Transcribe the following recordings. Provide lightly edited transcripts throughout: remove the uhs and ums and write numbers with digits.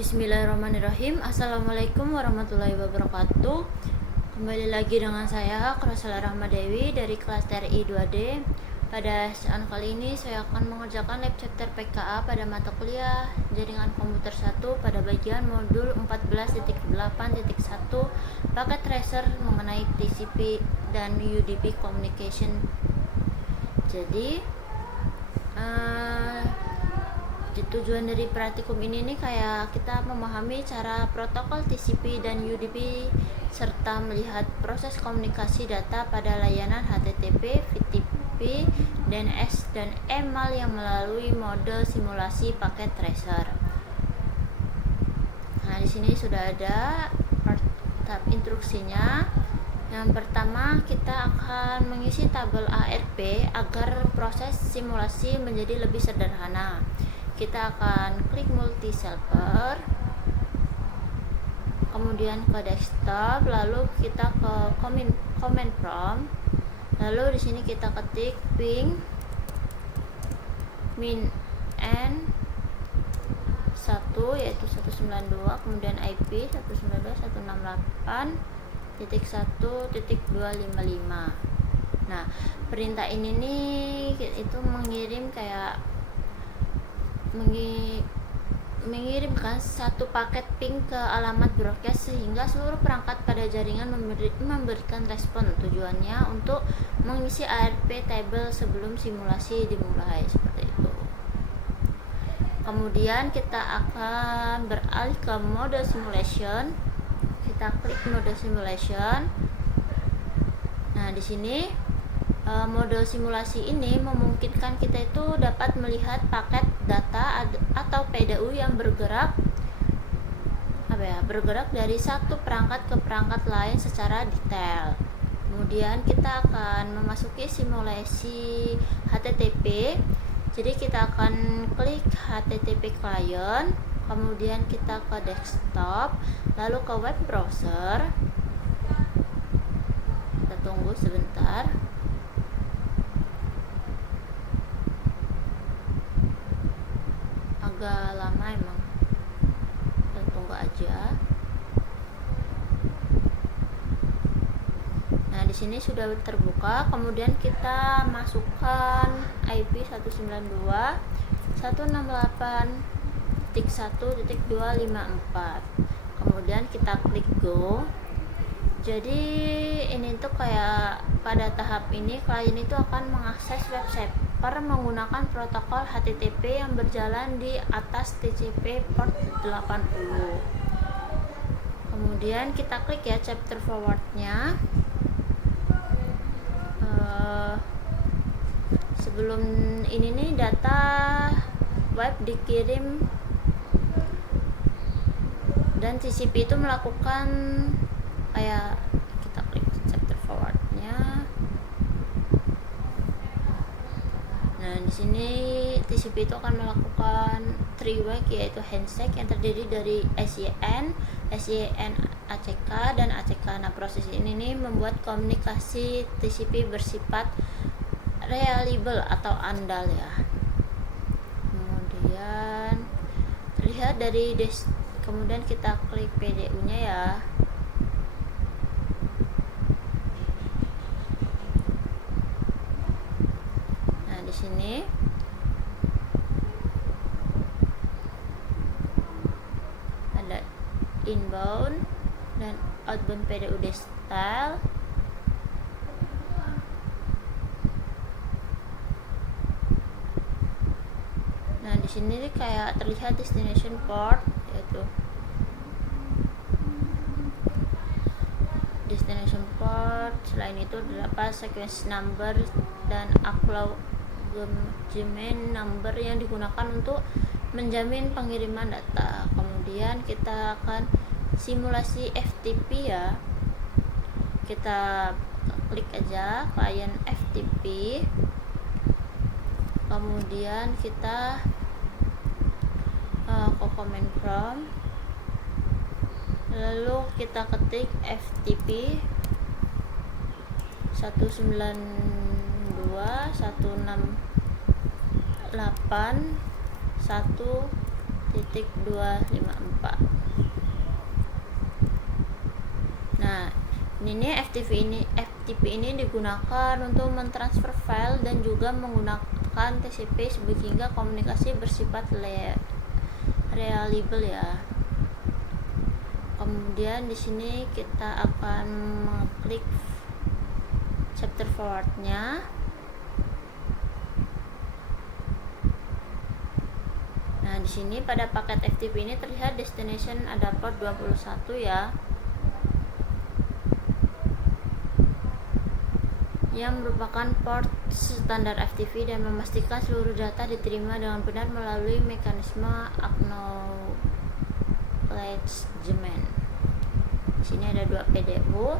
Bismillahirrahmanirrahim. Assalamualaikum warahmatullahi wabarakatuh. Kembali lagi dengan saya Krosela Rahmadewi dari kelas TRI 2D. Pada saat kali ini saya akan mengerjakan lab chapter PKA pada mata kuliah Jaringan Komputer 1 pada bagian modul 14.8.1 paket tracer mengenai TCP dan UDP communication. Jadi tujuan dari praktikum ini nih kayak kita memahami cara protokol TCP dan UDP serta melihat proses komunikasi data pada layanan HTTP, VTP, DNS dan email yang melalui mode simulasi paket tracer. Nah, di sini sudah ada tahap instruksinya. Yang pertama, kita akan mengisi tabel ARP agar proses simulasi menjadi lebih sederhana. Kita akan klik multi server, kemudian ke desktop, lalu kita ke command prompt, lalu di sini kita ketik ping min n 1 yaitu 192, kemudian IP 192.168.1.255. Nah, perintah ini nih itu mengirimkan satu paket ping ke alamat broadcast sehingga seluruh perangkat pada jaringan memberikan respon. Tujuannya untuk mengisi ARP table sebelum simulasi dimulai, seperti itu. Kemudian kita akan beralih ke mode simulation. Kita klik mode simulation. Nah, di sini mode simulasi ini memungkinkan kita itu dapat melihat paket data atau PDU yang bergerak dari satu perangkat ke perangkat lain secara detail. Kemudian kita akan memasuki simulasi HTTP. Jadi kita akan klik HTTP client, kemudian kita ke desktop, lalu ke web browser. Kita tunggu sebentar. Agak lama emang, kita tunggu aja. Nah, di sini sudah terbuka. Kemudian kita masukkan IP 192.168.1.254. Kemudian kita klik go. Jadi ini tuh kayak pada tahap ini klien itu akan mengakses web server menggunakan protokol HTTP yang berjalan di atas TCP port 80. Kemudian kita klik ya chapter forward-nya. Sebelum ini nih data web dikirim dan TCP itu melakukan kayak kita klik chapter forward-nya. Nah, di sini TCP itu akan melakukan three-way yaitu handshake yang terdiri dari SYN, ACK dan ACK. Nah, proses ini nih membuat komunikasi TCP bersifat reliable atau andal ya. Kemudian terlihat dari kemudian kita klik PDU-nya ya. Nah, di sini ada inbound dan outbound PDU style. Nah, di sini kayak terlihat destination port yaitu destination port. Selain itu terdapat sequence number dan acknowledgement number yang digunakan untuk menjamin pengiriman data. Kemudian kita akan simulasi FTP ya. Kita klik aja client FTP. Kemudian kita ke command prompt, lalu kita ketik FTP 192.168.1 Nah, ini FTP ini digunakan untuk mentransfer file dan juga menggunakan TCP sehingga komunikasi bersifat reliable ya. Kemudian di sini kita akan mengklik chapter forward-nya. Nah, di sini pada paket FTP ini terlihat destination ada port 21 ya. Yang merupakan port standar FTP dan memastikan seluruh data diterima dengan benar melalui mekanisme acknowledgement. Di sini ada 2 PDU.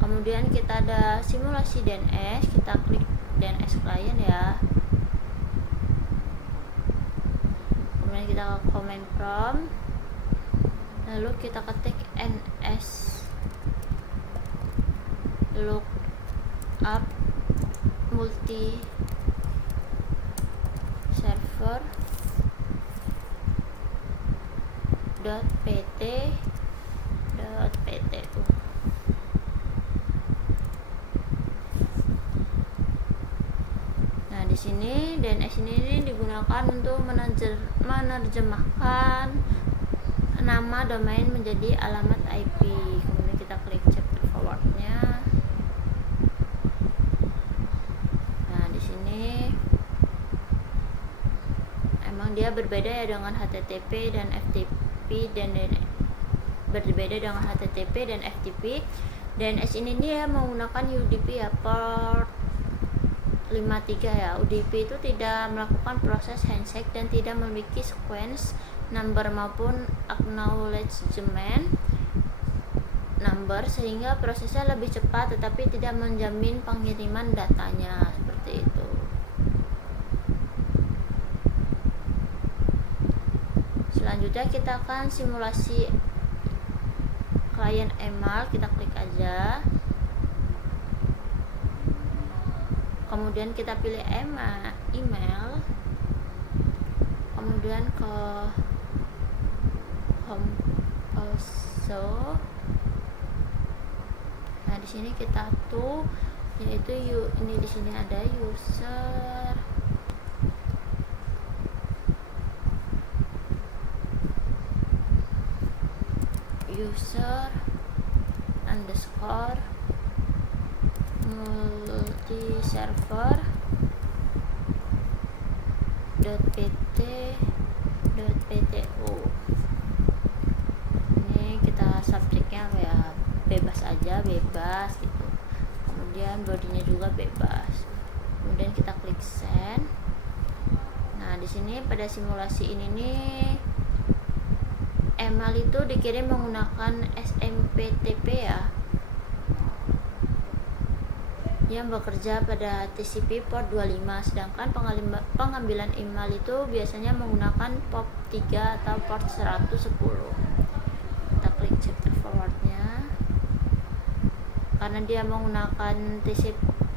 Kemudian kita ada simulasi DNS, kita klik DNS client ya. Kemudian kita ke command prompt, lalu kita ketik ns lookup multi server .pt. Nah, di sini DNS ini digunakan untuk menerjemahkan nama domain menjadi alamat IP. Kemudian kita klik chapter forward-nya. Nah, di sini emang dia berbeda ya dengan HTTP dan FTP dan berbeda dengan HTTP dan FTP. DNS ini dia menggunakan UDP ya, port 53 ya. UDP itu tidak melakukan proses handshake dan tidak memiliki sequence number maupun acknowledgement number, sehingga prosesnya lebih cepat tetapi tidak menjamin pengiriman datanya, seperti itu. Selanjutnya kita akan simulasi klien email, kita klik aja. Kemudian kita pilih email. Kemudian ke compose. Nah, di sini kita tuh yaitu ini di sini ada user underscore multiserver .pt.ptu. Ini kita subjeknya ya bebas aja, bebas gitu. Kemudian bodinya juga bebas. Kemudian kita klik send. Nah, di sini pada simulasi ini nih email itu dikirim menggunakan SMPTP ya, yang bekerja pada TCP port 25, sedangkan pengambilan email itu biasanya menggunakan port 3 atau port 110. Kita klik chapter forward-nya. Karena dia menggunakan TCP,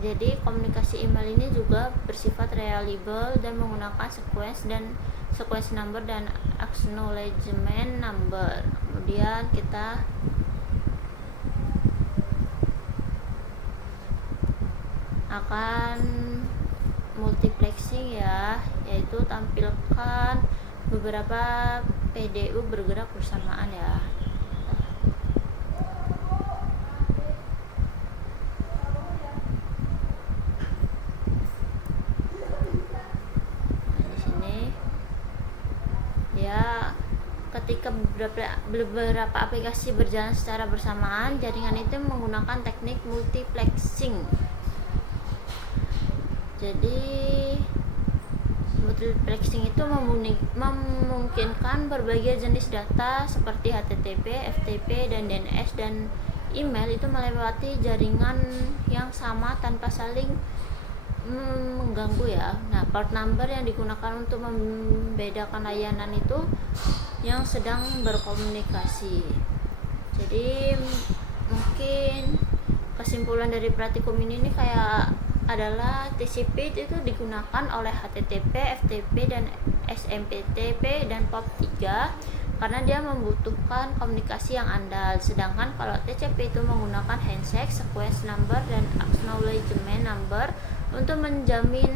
jadi komunikasi email ini juga bersifat reliable dan menggunakan sequence number dan acknowledgement number. Kemudian kita akan multiplexing ya, yaitu tampilkan beberapa PDU bergerak bersamaan ya. Nah, di sini ya ketika beberapa aplikasi berjalan secara bersamaan, jaringan itu menggunakan teknik multiplexing. Jadi multiplexing itu memungkinkan berbagai jenis data seperti HTTP, FTP, dan DNS dan email itu melewati jaringan yang sama tanpa saling mengganggu ya. Nah, port number yang digunakan untuk membedakan layanan itu yang sedang berkomunikasi. Jadi mungkin kesimpulan dari praktikum ini kayak adalah TCP itu digunakan oleh HTTP, FTP, dan SMPTP dan POP3 karena dia membutuhkan komunikasi yang andal. Sedangkan kalau TCP itu menggunakan handshake, request number, dan acknowledgement number untuk menjamin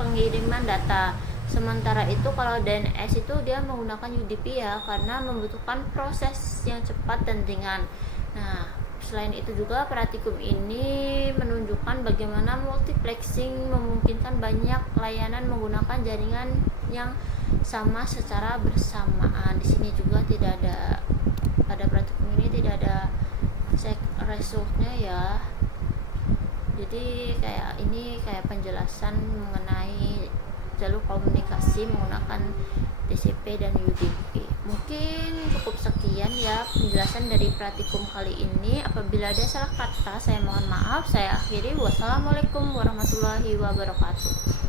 pengiriman data. Sementara itu kalau DNS itu dia menggunakan UDP ya, karena membutuhkan proses yang cepat dan ringan. Nah, selain itu juga praktikum ini menunjukkan bagaimana multiplexing memungkinkan banyak layanan menggunakan jaringan yang sama secara bersamaan. Di sini juga tidak ada, pada praktikum ini tidak ada check resultnya ya. Jadi ini kayak penjelasan mengenai jalur komunikasi menggunakan TCP dan UDP. Mungkin cukup sekian ya penjelasan dari praktikum kali ini. Apabila ada salah kata, saya mohon maaf. Saya akhiri. Wassalamualaikum warahmatullahi wabarakatuh.